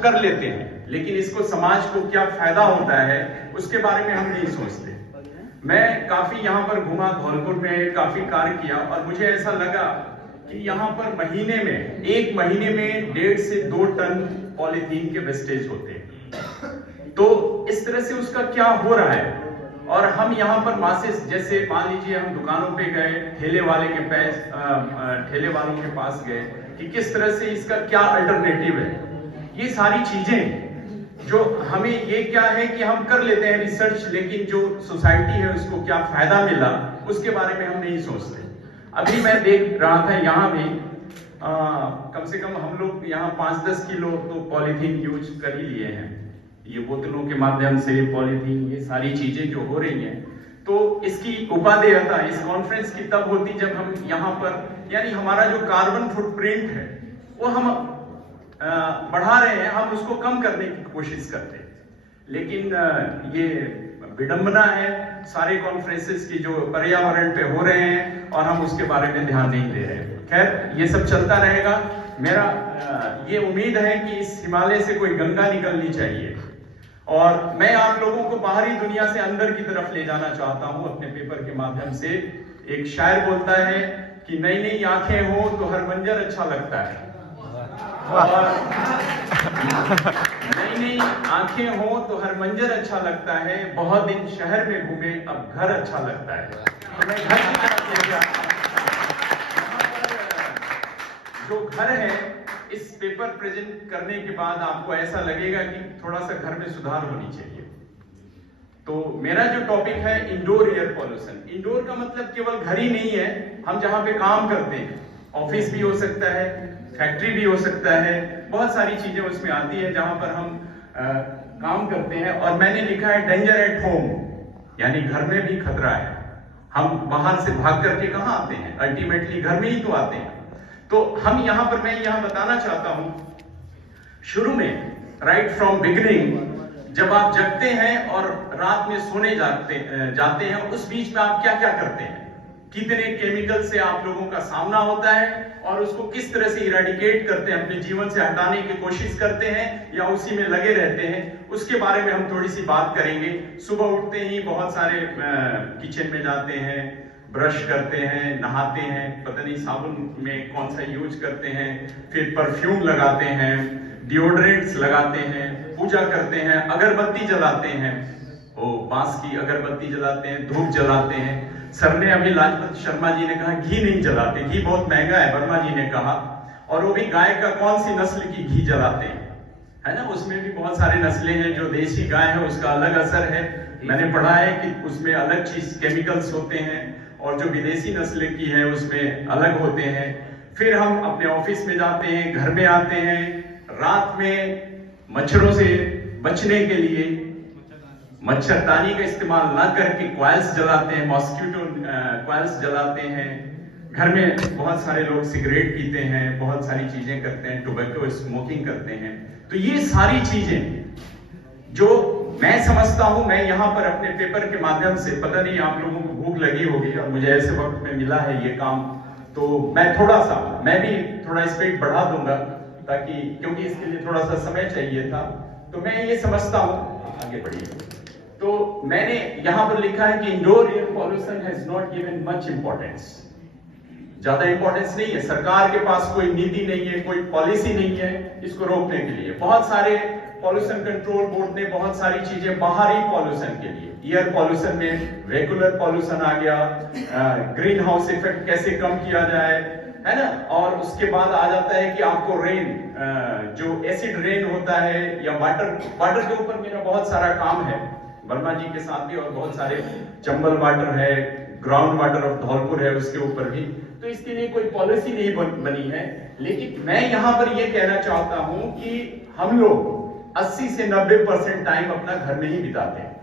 कर लेते हैं, लेकिन इसको समाज को क्या फायदा होता है उसके बारे में हम नहीं सोचते। मैं काफी यहाँ पर घूमा, धौलपुर में काफी कार्य किया और मुझे ऐसा लगा कि यहाँ पर एक महीने में 1.5 से 2 टन पॉलीथीन के वेस्टेज होते हैं। तो इस तरह से उसका क्या हो रहा है, और हम यहाँ पर मासेस, जैसे मान लीजिए हम दुकानों पे गए, ठेले वालों के पास गए कि किस तरह से इसका क्या अल्टरनेटिव है। ये सारी चीजें जो हमें, ये क्या है कि हम कर लेते हैं रिसर्च, लेकिन जो सोसाइटी है उसको क्या फायदा मिला उसके बारे में हम नहीं सोचते। अभी मैं देख रहा था यहाँ भी कम से कम हम लोग यहाँ 5-10 किलो तो पॉलीथीन यूज कर ही लिए हैं। ये बोतलों के माध्यम से पॉलीथीन, ये सारी चीजें जो हो रही हैं, तो इसकी उपादेयता इस कॉन्फ्रेंस की तब होती जब हम यहाँ पर, यानी हमारा जो कार्बन फुटप्रिंट है वो हम बढ़ा रहे हैं, हम उसको कम करने की कोशिश करते हैं। लेकिन ये विडंबना है सारे कॉन्फ्रेंसेस की जो पर्यावरण पे हो रहे हैं और हम उसके बारे में ध्यान नहीं दे रहे हैं। खैर, ये सब चलता रहेगा। मेरा ये उम्मीद है कि इस हिमालय से कोई गंगा निकलनी चाहिए, और मैं आप लोगों को बाहरी दुनिया से अंदर की तरफ ले जाना चाहता हूं अपने पेपर के माध्यम से। एक शायर बोलता है कि नई नई आंखें हो तो हर मंजर अच्छा लगता है, और नई नई आंखें हो तो हर मंजर अच्छा लगता है, बहुत दिन शहर में घूमे अब घर अच्छा लगता है। तो मैं घर की तरफ ले जाता हूं। जो घर है, इस पेपर प्रेजेंट करने के बाद आपको ऐसा लगेगा कि थोड़ा सा घर में सुधार होनी चाहिए। तो मेरा जो टॉपिक है इंडोर एयर पॉल्यूशन। इंडोर का मतलब केवल घर ही नहीं है, हम जहां पे काम करते हैं, ऑफिस भी हो सकता है, फैक्ट्री भी हो सकता है, बहुत सारी चीजें उसमें आती है जहां पर हम काम करते हैं। और मैंने लिखा है डेंजर एट होम, यानी घर में भी खतरा है। हम बाहर से भाग करके कहां आते हैं, अल्टीमेटली घर में ही तो आते हैं। तो हम यहाँ पर, मैं यहाँ बताना चाहता हूं, शुरू में राइट फ्रॉम बिगिनिंग, जब आप जगते हैं और रात में सोने जाते हैं, उस बीच में आप क्या क्या करते हैं, कितने केमिकल से आप लोगों का सामना होता है, और उसको किस तरह से इरेडिकेट करते हैं, अपने जीवन से हटाने की कोशिश करते हैं या उसी में लगे रहते हैं, उसके बारे में हम थोड़ी सी बात करेंगे। सुबह उठते ही बहुत सारे किचन में जाते हैं, ब्रश करते हैं, नहाते हैं, पता नहीं साबुन में कौन सा यूज करते हैं, फिर परफ्यूम लगाते हैं, डिओड्रेंट्स लगाते हैं, पूजा करते हैं, अगरबत्ती जलाते हैं, बांस की अगरबत्ती जलाते हैं, धूप जलाते हैं। सर ने अभी, लाजपत शर्मा जी ने कहा घी नहीं जलाते, घी बहुत महंगा है, वर्मा जी ने कहा, और वो भी गाय का कौन सी नस्ल की घी जलाते हैं, है ना। उसमें भी बहुत सारे नस्लें हैं। जो देसी गाय है उसका अलग असर है, मैंने पढ़ा है कि उसमें अलग चीज केमिकल्स होते हैं, और जो विदेशी नस्ल की है उसमें अलग होते हैं। फिर हम अपने ऑफिस में जाते हैं, घर में आते हैं, रात में मच्छरों से बचने के लिए मच्छरदानी का इस्तेमाल ना करके कॉइल्स जलाते हैं, मॉस्किटो कॉइल्स जलाते हैं। घर में बहुत सारे लोग सिगरेट पीते हैं, बहुत सारी चीजें करते हैं, टोबैको स्मोकिंग करते हैं। तो ये सारी चीजें जो मैं समझता हूं, मैं यहाँ पर अपने पेपर के माध्यम से, पता नहीं आप लोगों को भूख लगी होगी और मुझे ऐसे वक्त में मिला है ये काम, तो मैं भी थोड़ा स्पीड बढ़ा दूंगा, ताकि, क्योंकि इसके लिए थोड़ा सा समय चाहिए था। तो मैं ये समझता हूं, आगे बढ़िए। तो मैंने यहाँ पर लिखा है कि indoor air pollution has not given much importance, ज्यादा इंपॉर्टेंस नहीं है, सरकार के पास कोई नीति नहीं है, कोई पॉलिसी नहीं है इसको रोकने के लिए। बहुत सारे पॉल्यूशन कंट्रोल बोर्ड ने बहुत सारी चीजें बाहरी पॉल्यूशन के लिए, एयर पॉल्यूशन में वेहिकुलर पॉल्यूशन आ गया, ग्रीन हाउस इफेक्ट कैसे कम किया जाए, है ना। और उसके बाद आ जाता है कि आपको रेन, जो एसिड रेन होता है, या वाटर के ऊपर मेरा बहुत सारा काम है, वर्मा जी के साथ भी, और बहुत सारे, चंबल वाटर है, ग्राउंड वाटर ऑफ धौलपुर है, उसके ऊपर भी। तो इसके लिए कोई पॉलिसी नहीं बनी है। लेकिन मैं यहाँ पर ये कहना चाहता हूं कि हम लोग 80 से 90% टाइम अपना घर में ही बिताते हैं।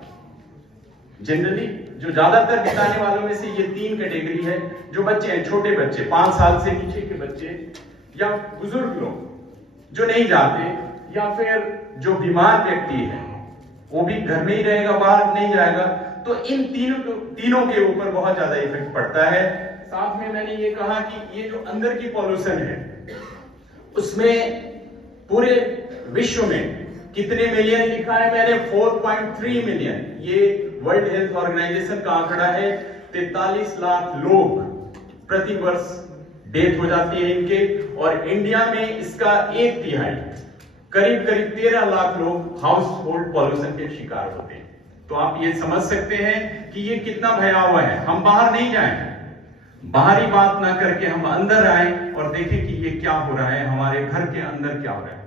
जनरली जो ज्यादातर बिताने वालों में से ये 3 कैटेगरी है। जो बच्चे हैं, छोटे बच्चे, 5 साल से नीचे के बच्चे, या बुजुर्ग लोग जो नहीं जाते, या फिर जो बीमार व्यक्ति है वो भी घर में ही रहेगा, बाहर नहीं जाएगा। तो इन तीनों के ऊपर बहुत ज्यादा इफेक्ट पड़ता है। साथ में मैंने ये कहा कि ये जो अंदर की पॉल्यूशन है उसमें पूरे विश्व में कितने मिलियन लिखा है मैंने? 4.3 मिलियन। ये वर्ल्ड हेल्थ ऑर्गेनाइजेशन का आंकड़ा है। 43 लाख लोग प्रति वर्ष डेथ हो जाती है इनके, और इंडिया में इसका 1/3 करीब 13 लाख लोग हाउस होल्ड पॉल्यूशन के शिकार होते हैं। तो आप ये समझ सकते हैं कि ये कितना भयावह है। हम बाहर नहीं जाएं, बाहरी बात ना करके हम अंदर आए और देखें कि ये क्या हो रहा है, हमारे घर के अंदर क्या हो रहा है।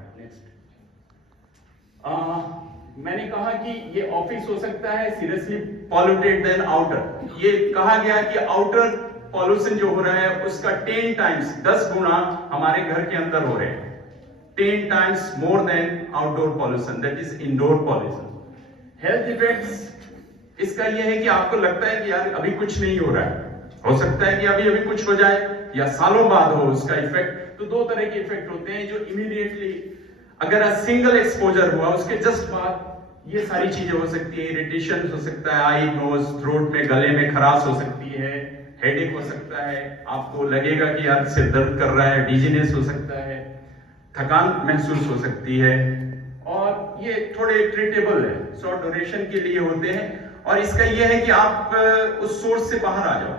मैंने कहा कि ये ऑफिस हो सकता है सीरियसली पॉल्यूटेड देन आउटर। ये कहा गया कि आउटर पॉल्यूशन जो हो रहा है उसका 10 टाइम्स 10 गुना हमारे घर के अंदर हो रहे हैं। 10 times more than outdoor pollution, that is indoor pollution. Health effects इसका ये है कि आपको लगता है कि यार अभी कुछ नहीं हो रहा है, हो सकता है कि अभी अभी कुछ हो जाए या सालों बाद हो उसका इफेक्ट। तो दो तरह के इफेक्ट होते हैं, जो इमीडिएटली अगर सिंगल एक्सपोजर हुआ उसके जस्ट बाद ये सारी चीजें हो सकती है। इरिटेशन हो सकता है, आई नोज थ्रोट में गले में खराश हो सकती है, हेडेक हो सकता है, आपको लगेगा कि यार सिर दर्द कर रहा है, डिजीनेस हो सकता है, थकान महसूस हो सकती है, और ये थोड़े ट्रीटेबल है, शॉर्ट ड्यूरेशन के लिए होते हैं। और इसका ये है कि आप उस सोर्स से बाहर आ जाओ,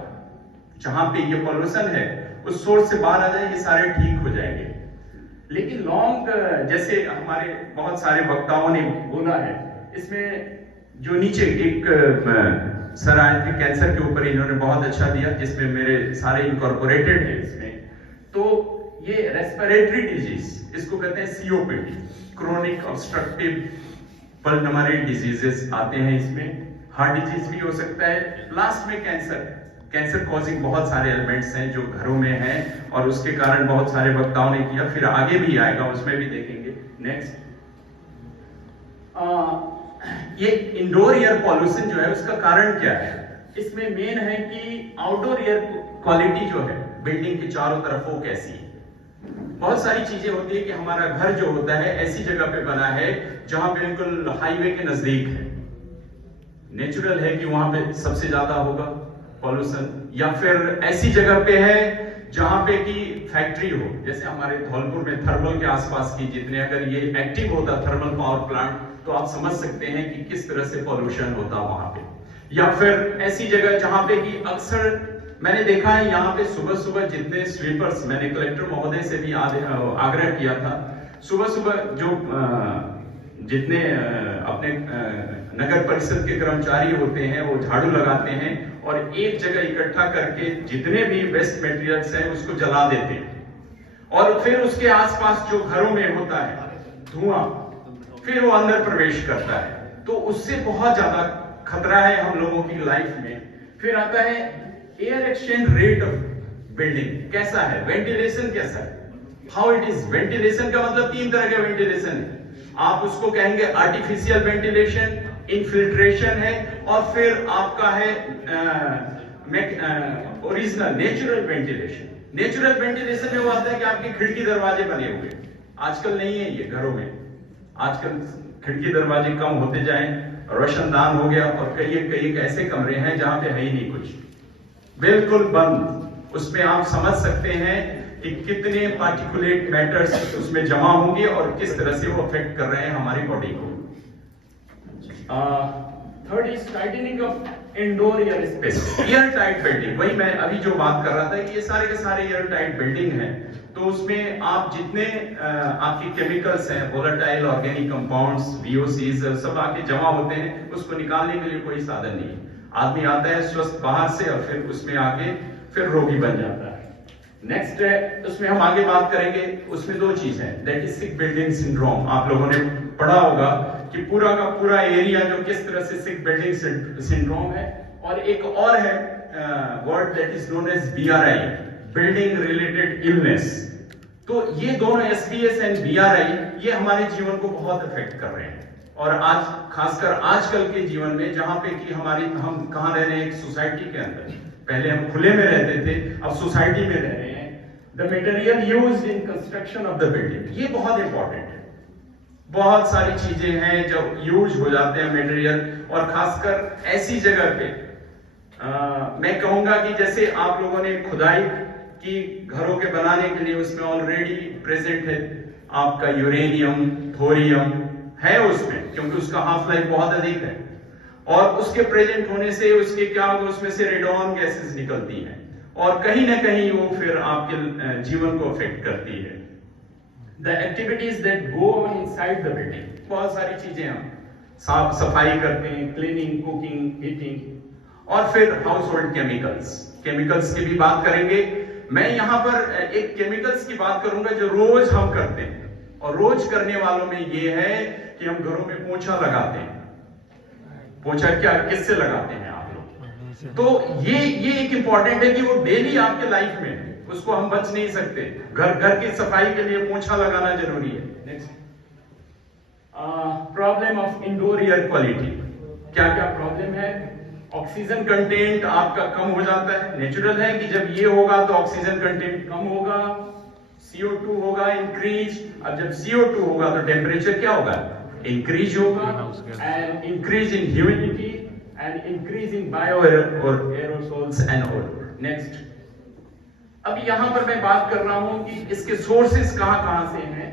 जहां पे ये पॉल्यूशन है उस सोर्स से बाहर आ जाए, ये सारे ठीक हो जाएंगे। लेकिन लॉन्ग, जैसे हमारे बहुत सारे वक्ताओं ने बोला है, इसमें जो नीचे एक सर आए थे कैंसर के ऊपर, इन्होंने बहुत अच्छा दिया, जिसमें मेरे सारे इनकॉर्पोरेटेड है इसमें। तो ये रेस्पिरेटरी डिजीज, इसको कहते हैं COPD, chronic obstructive pulmonary diseases आते हैं इसमें। हार्ट डिजीज भी हो सकता है। लास्ट में कैंसर, कैंसर कॉजिंग बहुत सारे एलिमेंट्स हैं जो घरों में हैं, और उसके कारण बहुत सारे वक्ताओं ने किया, फिर आगे भी आएगा, उसमें भी देखेंगे। नेक्स्ट, ये इंडोर एयर पॉल्यूशन जो है उसका कारण क्या है? इसमें मेन है कि आउटडोर एयर क्वालिटी जो है बिल्डिंग के चारों तरफ वो कैसी है। बहुत सारी चीजें होती है कि हमारा घर जो होता है ऐसी जगह पे बना है जहां बिल्कुल हाईवे के नजदीक है, नेचुरल है कि वहां पे सबसे ज्यादा होगा पॉल्यूशन, या फिर ऐसी जगह पे है जहां पे कि फैक्ट्री हो, जैसे हमारे धौलपुर में थर्मल के आसपास की जितने, अगर ये एक्टिव होता थर्मल पावर प्लांट, तो आप समझ सकते हैं कि किस तरह से पॉल्यूशन होता वहां पे। या फिर ऐसी जगह जहां पे कि अक्सर मैंने देखा है यहाँ पे सुबह सुबह जितने स्वीपर्स, मैंने कलेक्टर महोदय से भी आग्रह किया था, सुबह सुबह जो जितने अपने नगर परिषद के कर्मचारी होते हैं वो झाड़ू लगाते हैं और एक जगह इकट्ठा करके जितने भी वेस्ट मटेरियल्स हैं उसको जला देते हैं, और फिर उसके आसपास जो घरों में होता है धुआं फिर वो अंदर प्रवेश करता है, तो उससे बहुत ज्यादा खतरा है हम लोगों की लाइफ में। फिर आता है air exchange rate of building कैसा है, वेंटिलेशन कैसा है, हाउ इट इज। वेंटिलेशन का मतलब 3 तरह का वेंटिलेशन है, आप उसको कहेंगे आर्टिफिशियल वेंटिलेशन, इनफिल्ट्रेशन है, और फिर आपका है original natural ventilation. Natural ventilation में वो आता है कि आपके खिड़की दरवाजे बने हुए, आजकल नहीं है ये घरों में, आजकल खिड़की दरवाजे कम होते जाएं, रोशनदान हो गया, और कई ऐसे कमरे हैं जहां पे है ही नहीं कुछ, बिल्कुल बंद। उसमें आप समझ सकते हैं कि कितने पार्टिकुलेट मैटर्स उसमें जमा होंगे और किस तरह से वो अफेक्ट कर रहे हैं हमारी बॉडी को। Third is tightening of indoor air space, air tight building. वही मैं अभी जो बात कर रहा था कि ये सारे के सारे एयर टाइट बिल्डिंग है, तो उसमें आप जितने आपके केमिकल्स हैं, वोलेटाइल ऑर्गेनिक कंपाउंड्स, वीओसीज, सब आके जमा होते हैं, उसको निकालने के लिए कोई साधन नहीं है। आदमी आता है स्वस्थ बाहर से और फिर उसमें आके फिर रोगी बन जाता है। नेक्स्ट है, उसमें हम आगे बात करेंगे, उसमें 2 चीज है, that is sick building syndrome. आप लोगों ने पढ़ा होगा कि पूरा का पूरा एरिया जो किस तरह से सिक बिल्डिंग सिंड्रोम है, और एक और है word that is known as BRI, building related illness. तो ये दोनों एसबीएस एंड बीआरआई ये हमारे जीवन को बहुत इफेक्ट कर रहे हैं, और आज खासकर आजकल के जीवन में जहां पे कि हम कहां रह रहे हैं, एक सोसाइटी के अंदर। पहले हम खुले में रहते थे, अब सोसाइटी में रह रहे हैं। The material used in construction of the building, ये बहुत इंपॉर्टेंट है। बहुत सारी चीजें हैं जो यूज हो जाते हैं मटेरियल, और खासकर ऐसी जगह पे मैं कहूंगा कि जैसे आप लोगों ने खुदाई की घरों के बनाने के लिए, उसमें ऑलरेडी प्रेजेंट है आपका यूरेनियम, थोरियम है उसमें, क्योंकि उसका हाफ लाइफ बहुत अधिक है, और उसके प्रेजेंट होने से उसके क्या होगा, उसमें से रेडॉन गैसेस निकलती हैं और कहीं ना कहीं वो फिर आपके जीवन को अफेक्ट करती है। The activities that go on inside the building, बहुत सारी चीजें हम साफ सफाई करते हैं, क्लीनिंग, कुकिंग, हीटिंग, और फिर हाउस होल्ड केमिकल्स की भी बात करेंगे। मैं यहाँ पर एक केमिकल्स की बात करूंगा जो रोज हम करते हैं, और रोज करने वालों में ये है कि हम घरों में पोछा लगाते हैं। पोछा क्या किससे लगाते हैं आप लोग? तो ये एक इंपॉर्टेंट है कि वो डेली आपके लाइफ में है, उसको हम बच नहीं सकते। घर की सफाई के लिए पोछा लगाना जरूरी है। Next, problem of indoor air quality. क्या क्या प्रॉब्लम है? ऑक्सीजन कंटेंट आपका कम हो जाता है। नेचुरल है कि जब ये होगा तो ऑक्सीजन कंटेंट कम होगा, CO2 होगा इंक्रीज। अब जब CO2 होगा तो टेम्परेचर क्या होगा? इंक्रीज होगा, and increase in humidity and increase in bio और एरोसोल्स एंड ऑल। नेक्स्ट, अब यहां पर मैं बात कर रहा हूं कि इसके सोर्सेस कहां से हैं।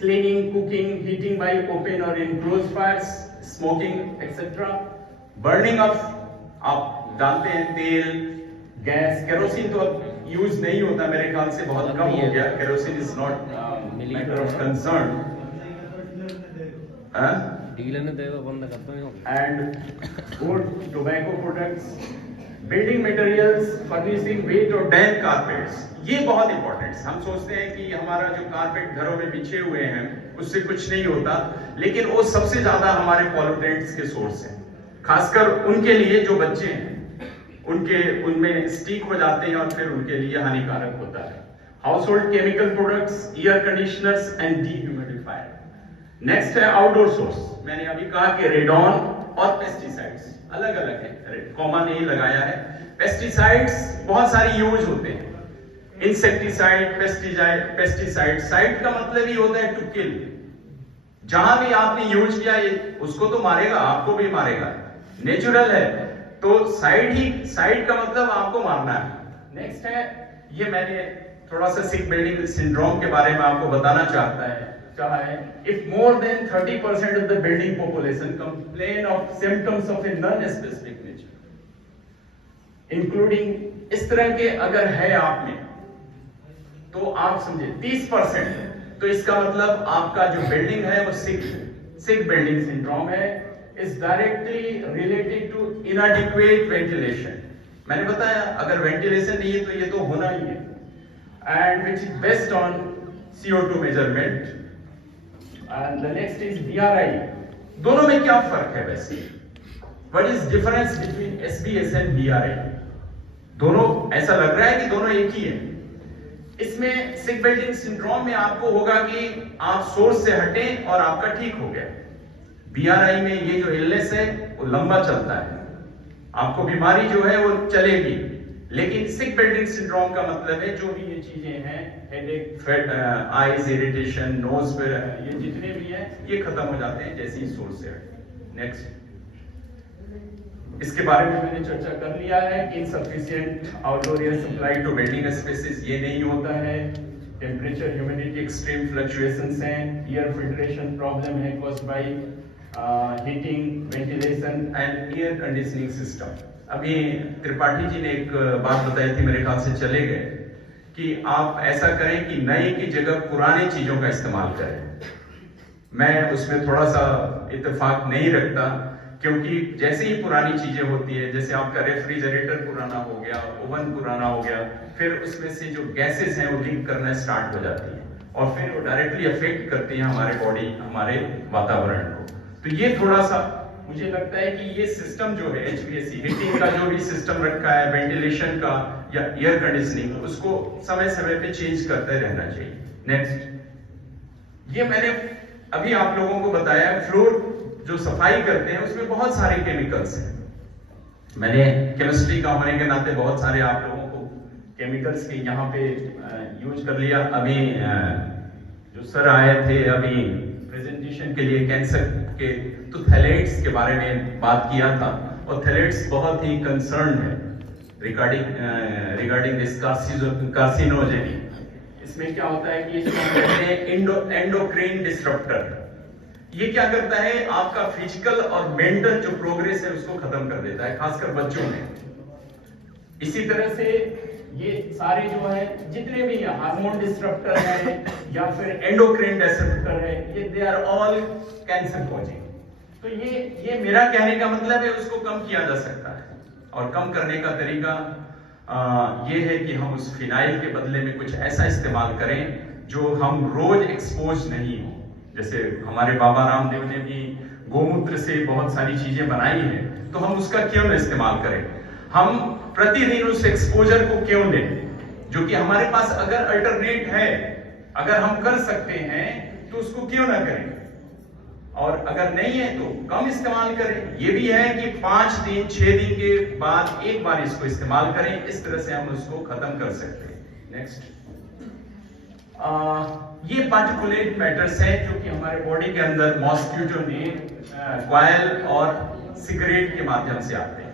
Cleaning, cooking, heating by open और enclosed fires, smoking etcetera, burning of, आप जानते हैं तेल, गैस, केरोसिन तो अब यूज नहीं होता, मेरे ख्याल से बहुत कम हो गया। Kerosene is not matter of concern. And good tobacco products, building materials, furnishing, wet और डैम्प कारपेट्स, ये बहुत इंपॉर्टेंट है। हम सोचते हैं कि हमारा जो कारपेट घरों में बिछे हुए हैं उससे कुछ नहीं होता, लेकिन वो सबसे ज्यादा हमारे पॉल्यूटेंट्स के सोर्स हैं, खासकर उनके लिए जो बच्चे हैं, उनमें स्टिक हो जाते हैं और फिर उनके लिए हानिकारक होता है। House hold chemical products, air conditioners and dehumidifier. Next है आउटडोर सोर्स। मैंने अभी कहा कि रेडॉन और पेस्टिसाइड्स अलग अलग है, कॉमन नहीं लगाया है। पेस्टिसाइड्स बहुत सारे यूज होते हैं, इंसेक्टिसाइड, पेस्टिसाइड। साइड का मतलब ही होता है टू किल। जहां भी आपने यूज किया उसको तो मारेगा, आपको भी मारेगा, नेचुरल है। तो साइड का मतलब आपको मारना है। नेक्स्ट है, ये मैंने थोड़ा सा सिक बिल्डिंग सिंड्रोम के बारे में आपको बताना चाहा है। If more than 30% of the building population complain of symptoms of a non-specific nature, including इस तरह के अगर है आप में, तो आप समझे 30%, तो इसका मतलब आपका जो बिल्डिंग है वो सिक बिल्डिंग सिंड्रोम है, is directly related to inadequate ventilation। मैंने बताया अगर वेंटिलेशन नहीं है तो ये तो होना ही है, and which is based on CO2 measurement। And the next is BRI। दोनों में क्या फर्क है वैसे? What is difference between SBS and BRI? दोनों ऐसा लग रहा है कि दोनों एक ही है। इसमें सिक बिल्डिंग सिंड्रोम में आपको होगा कि आप सोर्स से हटें और आपका ठीक हो गया। BRI में ये जो इलनेस है वो लंबा चलता है, आपको बीमारी जो है वो चलेगी। लेकिन सिक बिल्डिंग सिंड्रोम का मतलब है जो भी ये चीजें हैं, हेडेक, आईज इरिटेशन, नोज पे, ये जितने भी हैं ये खत्म हो जाते हैं जैसे ही सोर्स से हटे। नेक्स्ट, इसके बारे में मैंने चर्चा कर लिया है कि insufficient outdoor air supply to building spaces ये नहीं होता है। टेम्परेचर, ह्यूमिडिटी, एक्सट्रीम फ्लक्चुएशंस हैं, एयर फिल्ट्रेशन प्रॉब्लम है caused by heating, ventilation and air conditioning system. अभी त्रिपाठी जी ने एक बात बताई थी, मेरे ख्याल से चले गए, कि आप ऐसा करें कि नए की जगह पुरानी चीजों का इस्तेमाल करें। मैं उसमें थोड़ा सा इत्तेफाक नहीं रखता, क्योंकि जैसे ही पुरानी चीजें होती है, जैसे आपका रेफ्रिजरेटर पुराना हो गया, ओवन पुराना हो गया, फिर उसमें से जो गैसेस हैं वो लीक करना स्टार्ट हो जाती है और फिर वो डायरेक्टली अफेक्ट करती हैं हमारे बॉडी, हमारे वातावरण को। तो ये थोड़ा सा मुझे लगता है कि ये सिस्टम जो है HVAC, हीटिंग का जो भी सिस्टम रखा है, वेंटिलेशन का या एयर कंडीशनिंग, उसको समय समय पे चेंज करते रहना चाहिए। नेक्स्ट, ये मैंने अभी आप लोगों को बताया, फ्लोर जो सफाई करते हैं उसमें बहुत सारे केमिकल्स हैं। मैंने केमिस्ट्री का होने के नाते बहुत सारे आप लोगों को केमिकल्स के यहाँ पे यूज कर लिया। अभी जो सर आए थे अभी प्रेजेंटेशन के लिए कैंसर के, तो थैलेट्स के बारे में बात किया था, और थैलेट्स बहुत ही कंसर्न है रिगार्डिंग दिस कार्सिनोजेनिक, इसमें क्या होता है कि इसको हम कहते हैं एंडोक्राइन डिसरप्टर। ये क्या करता है, आपका फिजिकल और मेंटल जो प्रोग्रेस है उसको खत्म कर देता है, खासकर बच्चों में। इसी तरह से ये सारे जो है जितने भी हार्मोन डिसरप्टर है या फिर एंडोक्राइन डिसरप्टर है, ये they are all cancer causing. तो ये मेरा कहने का मतलब है उसको कम किया जा सकता है, और कम करने का तरीका ये है कि हम उस फिनाइल के बदले में कुछ ऐसा इस्तेमाल करें जो हम रोज एक्सपोज नहीं हो। जैसे हमारे बाबा रामदेव ने भी गोमूत्र से बहुत सारी चीजें बनाई हैं, तो हम उसका क्यों न इस्तेमाल करें। हम प्रतिदिन उस एक्सपोजर को क्यों लें, जो कि हमारे पास अगर अल्टरनेट है, अगर हम कर सकते हैं तो उसको क्यों ना करें, और अगर नहीं है तो कम इस्तेमाल करें। ये भी है कि 5 दिन 6 दिन के बाद एक बार इसको इस्तेमाल करें, इस तरह से हम उसको खत्म कर सकते हैं। नेक्स्ट, ये पार्टिकुलेट मैटर्स हैं जो कि हमारे बॉडी के अंदर मॉस्किटो ने कॉइल और सिगरेट के माध्यम से आते हैं।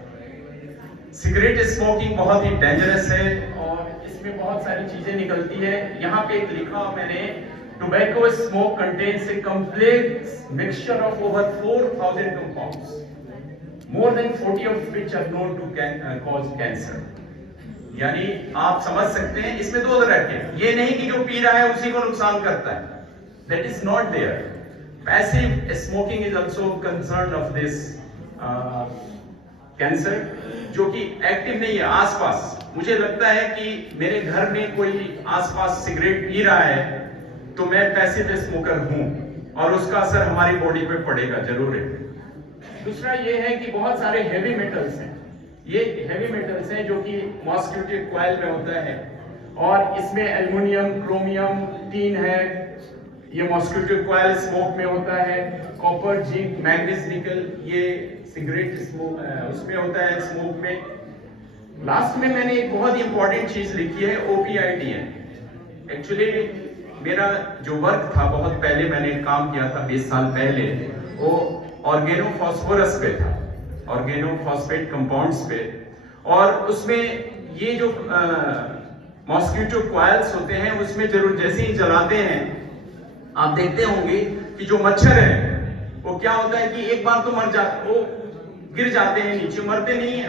सिगरेट स्मोकिंग बहुत ही डेंजरस है और इसमें बहुत सारी चीजें निकलती है। यहाँ पे एक लिखा मैंने, tobacco smoke contains a complex mixture of over 4,000 compounds, more than 40 of which are known to cause cancer। यानी आप समझ सकते हैं इसमें दो तरह के, ये नहीं कि जो पी रहा है उसी को नुकसान करता है, that is not there। Passive smoking is also concerned of this cancer, जो कि एक्टिव नहीं है आसपास। मुझे लगता है कि मेरे घर में कोई आसपास सिगरेट पी रहा है तो मैं पैसिव स्मोकर हूं, और उसका असर हमारी बॉडी पे पड़ेगा जरूर है। दूसरा ये है कि बहुत सारे हेवी मेटल्स हैं, ये हेवी मेटल्स हैं जो कि मॉस्किटो कॉइल में होता है, और इसमें एल्युमिनियम, क्रोमियम, टीन है, ये मॉस्किटो कॉइल स्मोक में होता है। कॉपर, जिंक, मैग्नीज, निकल, ये सिगरेट स्मोक उसमें होता है, स्मोक में। लास्ट में मैंने एक बहुत ही इंपॉर्टेंट चीज लिखी है, ओपीआईडीएन। एक्चुअली मेरा जो वर्क था, बहुत पहले मैंने काम किया था 20 साल पहले, वो ऑर्गेनोफॉस्फोरस पे था, ऑर्गेनोफॉस्फेट कंपाउंड्स पे, और उसमें ये जो मॉस्किटो कॉइल्स होते हैं उसमें जरूर जैसे ही जलाते हैं आप देखते होंगे कि जो मच्छर है वो क्या होता है कि एक बार तो मर जाते, वो गिर जाते हैं नीचे, मरते नहीं है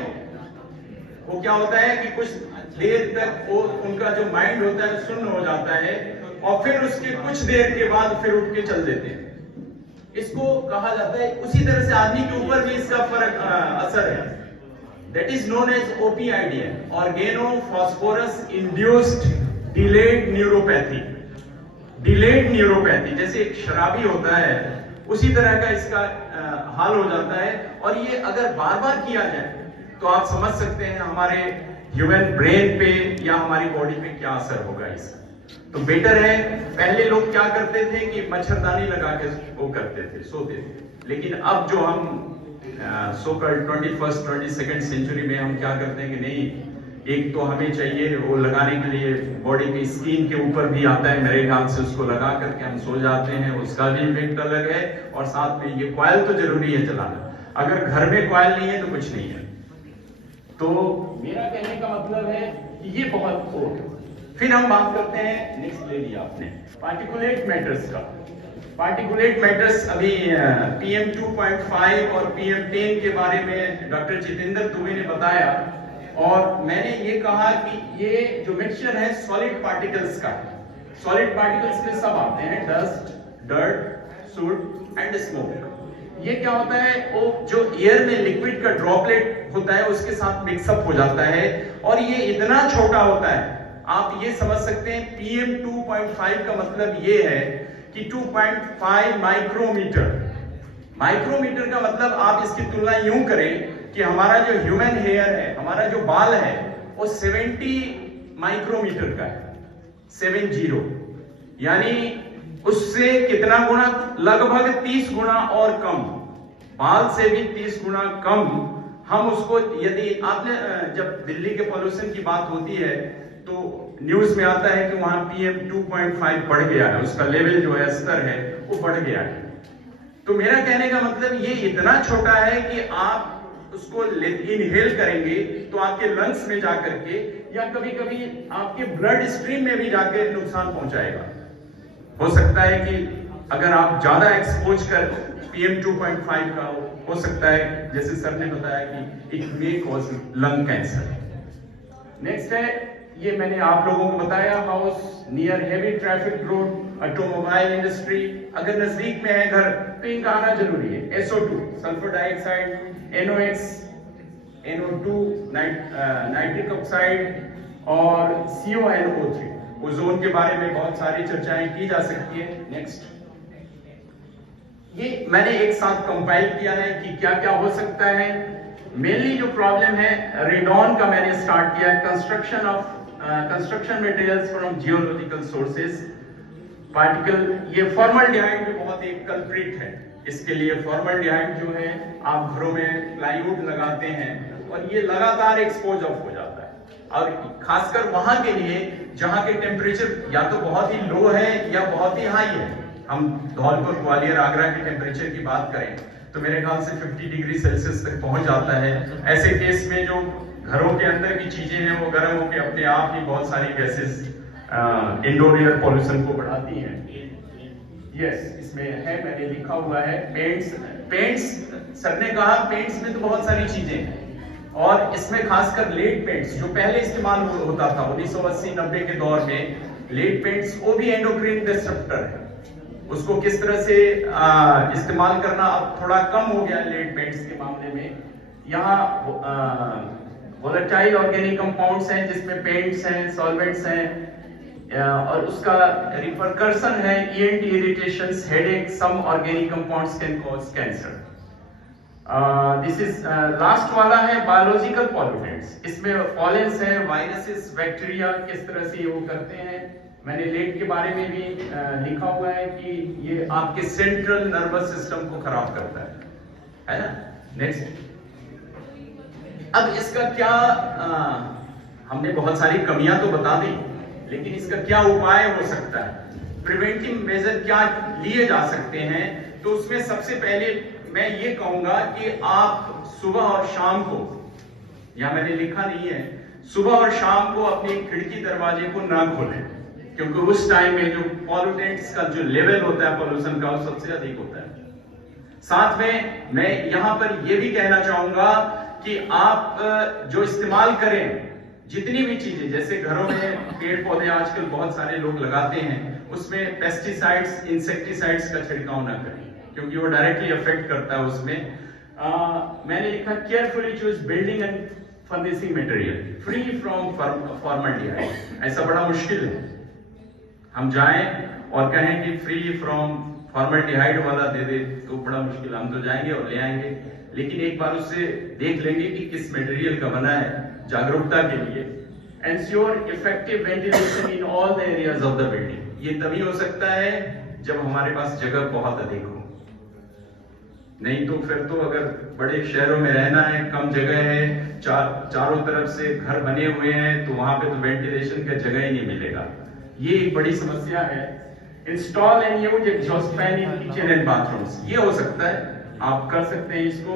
वो क्या होता है कि कुछ देर तक वो उनका जो माइंड होता है सुन्न हो जाता है, और फिर उसके कुछ देर के बाद फिर उठ के चल देते हैं। इसको कहा जाता है, उसी तरह से आदमी के ऊपर भी इसका फर्क असर है, that is known as OPIDN, organophosphorus induced delayed neuropathy. Delayed neuropathy, जैसे एक शराबी होता है उसी तरह का इसका हाल हो जाता है, और ये अगर बार बार किया जाए तो आप समझ सकते हैं हमारे ह्यूमन ब्रेन पे या हमारी बॉडी पे क्या असर होगा इसका। तो बेटर है, पहले लोग क्या करते थे कि मच्छरदानी लगा के वो करते थे, सोते थे, लेकिन अब जो हम so called 21st 22nd century में हम क्या करते हैं कि नहीं, एक तो हमें चाहिए वो लगाने के लिए, बॉडी की स्किन के ऊपर भी आता है मेरे ख्याल से, उसको लगा करके हम सो जाते हैं, उसका भी इफेक्ट अलग है, और साथ में ये कॉइल तो जरूरी है चलाना। अगर घर में कॉइल नहीं है तो कुछ नहीं है। तो मेरा कहने का मतलब है कि ये बहुत खोट है। फिर हम बात करते हैं, नेक्स्ट ले लिया आपने, पार्टिकुलेट मैटर्स का। पार्टिकुलेट मैटर्स अभी PM 2.5 और PM 10 के बारे में डॉक्टर जितेंद्र दुबे ने बताया, और मैंने ये कहा कि ये जो मिक्सचर है सॉलिड पार्टिकल्स का है। सॉलिड पार्टिकल्स में सब आते हैं, dust, dirt, suit and smoke. ये क्या होता है, वो जो एयर में लिक्विड का ड्रॉपलेट होता है उसके साथ मिक्सअप हो जाता है, और ये इतना छोटा होता है, आप ये समझ सकते हैं PM 2.5 का मतलब ये है कि 2.5 माइक्रोमीटर। माइक्रोमीटर का मतलब आप इसकी तुलना यूं करें कि हमारा जो ह्यूमन हेयर है, हमारा जो बाल है, वो 70 माइक्रोमीटर का है, 70, यानी उससे कितना गुना, लगभग 30 गुना और कम, बाल से भी 30 गुना कम। हम उसको, यदि आपने जब दिल्ली के पॉल्यूशन की बात होती है तो न्यूज में आता है कि वहां PM 2.5 बढ़ गया है, उसका लेवल जो है, स्तर है, वो बढ़ गया है। तो मेरा कहने का मतलब ये इतना छोटा है कि आप उसको इनहेल करेंगे तो आपके लंग्स में जाकर के या कभी कभी आपके ब्लड स्ट्रीम में भी जाके नुकसान पहुंचाएगा। हो सकता है कि अगर आप ज्यादा एक्सपोज कर PM 2.5 का हो सकता है, जैसे सर ने बताया कि it may cause lung cancer. Next है, ये मैंने आप लोगों को बताया, house near heavy traffic road, automobile industry, अगर नजदीक में है घर तो इनका आना जरूरी है। SO2 sulphur dioxide, NOx, NO2 nitric oxide और CONO3। ओजोन के बारे में बहुत सारी चर्चाएं की जा सकती है। नेक्स्ट, ये मैंने एक साथ कंपाइल किया है कि क्या क्या हो सकता है। मेनली जो प्रॉब्लम है रेडॉन का मैंने स्टार्ट किया, construction materials from geological sources, particle, ये फॉर्मल्डिहाइड भी बहुत एक कल्प्रिट है। इसके लिए फॉर्मल्डिहाइड जो है आप घरों में प्लाईवुड लगाते हैं और ये लगातार एक्सपोज ऑफ हो जाता है, और खासकर वहां के लिए जहां के टेम्परेचर या तो बहुत ही लो है या बहुत ही हाई है। हम धौलपुर, ग्वालियर, आगरा के टेम्परेचर की बात करें तो मेरे ख्याल से 50 डिग्री सेल्सियस तक पहुंच जाता है। ऐसे केस में जो घरों के अंदर की चीजें हैं वो गर्म होकर अपने आप ही बहुत सारी गैसेस इंडोर एयर पॉल्यूशन को बढ़ाती हैं। यस, इसमें है, मैंने लिखा हुआ है पेंट्स, सर ने कहा पेंट्स में तो बहुत सारी चीजें हैं, और इसमें खासकर लेड पेंट्स जो पहले इस्तेमाल होता था 1980-90 के दौर में, लेड पेंट्स वो भी एंडोक्राइन डिसरप्टर है। उसको किस तरह से इस्तेमाल करना अब थोड़ा कम हो गया लेड पेंट्स के मामले में। यहाँ वोलेटाइल ऑर्गेनिक कंपाउंड्स हैं जिसमें पेंट्स हैं, सॉल्वेंट्स हैं, और उसका रिपरकर्सन है ENT irritations, headache, some organic compounds can cause cancer. This is last वाला है बायोलॉजिकल पॉल्यूटेंट्स। इसमें पॉलेंस है, वायरसेस, बैक्टीरिया, किस तरह से वो करते हैं। मैंने लेड के बारे में भी लिखा हुआ है कि ये आपके सेंट्रल नर्वस सिस्टम को खराब करता है ना। नेक्स्ट, अब इसका क्या, हमने बहुत सारी कमियां तो बता दी, लेकिन इसका क्या उपाय हो सकता है, प्रिवेंटिव मेजर क्या लिए जा सकते हैं। तो उसमें सबसे पहले मैं ये कहूंगा कि आप सुबह और शाम को, या मैंने लिखा नहीं है, सुबह और शाम को अपने खिड़की दरवाजे को ना खोलें, क्योंकि उस टाइम में जो पॉल्यूटेंट्स का जो लेवल होता है पॉल्यूशन का वो सबसे अधिक होता है। साथ में मैं यहां पर यह भी कहना चाहूंगा कि आप जो इस्तेमाल करें जितनी भी चीजें, जैसे घरों में पेड़ पौधे आजकल बहुत सारे लोग लगाते हैं, उसमें पेस्टिसाइड्स, इंसेक्टिसाइड्स का छिड़काव ना करें, क्योंकि वो डायरेक्टली अफेक्ट करता है उसमें। मैंने लिखा carefully choose building and furnishing material free from formaldehyde. ऐसा बड़ा मुश्किल है हम जाएं और कहें कि फ्री फ्रॉम फॉर्मल्डिहाइड वाला दे दे, तो बड़ा मुश्किल। हम तो जाएंगे और ले आएंगे, लेकिन एक बार उससे देख लेंगे कि किस मटेरियल का बना है, जागरूकता के लिए। Ensure effective ventilation in all the areas of the building. ये तभी हो सकता है जब हमारे पास जगह बहुत अधिक हो, नहीं तो फिर तो अगर बड़े शहरों में रहना है, कम जगह है, चारों तरफ से घर बने हुए हैं, तो वहां पे तो वेंटिलेशन का जगह ही नहीं मिलेगा। ये एक बड़ी समस्या है। Install and use exhaust fan in kitchen and bathrooms, ये हो सकता है, आप कर सकते हैं इसको।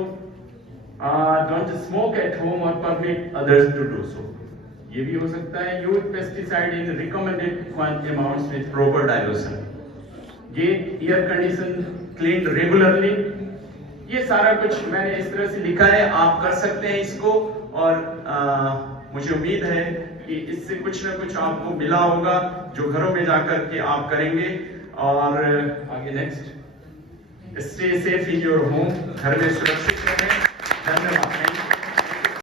डोंट स्मोक एट होम और permit others to do so, ये भी हो सकता है। Use pesticide in recommended amounts with proper dilution. Get air condition clean regularly. ये सारा कुछ मैंने इस तरह से लिखा है, आप कर सकते हैं इसको, और मुझे उम्मीद है कि इससे कुछ ना कुछ आपको मिला होगा जो घरों में जाकर के आप करेंगे। और आगे next, stay safe in your home, घर में सुरक्षित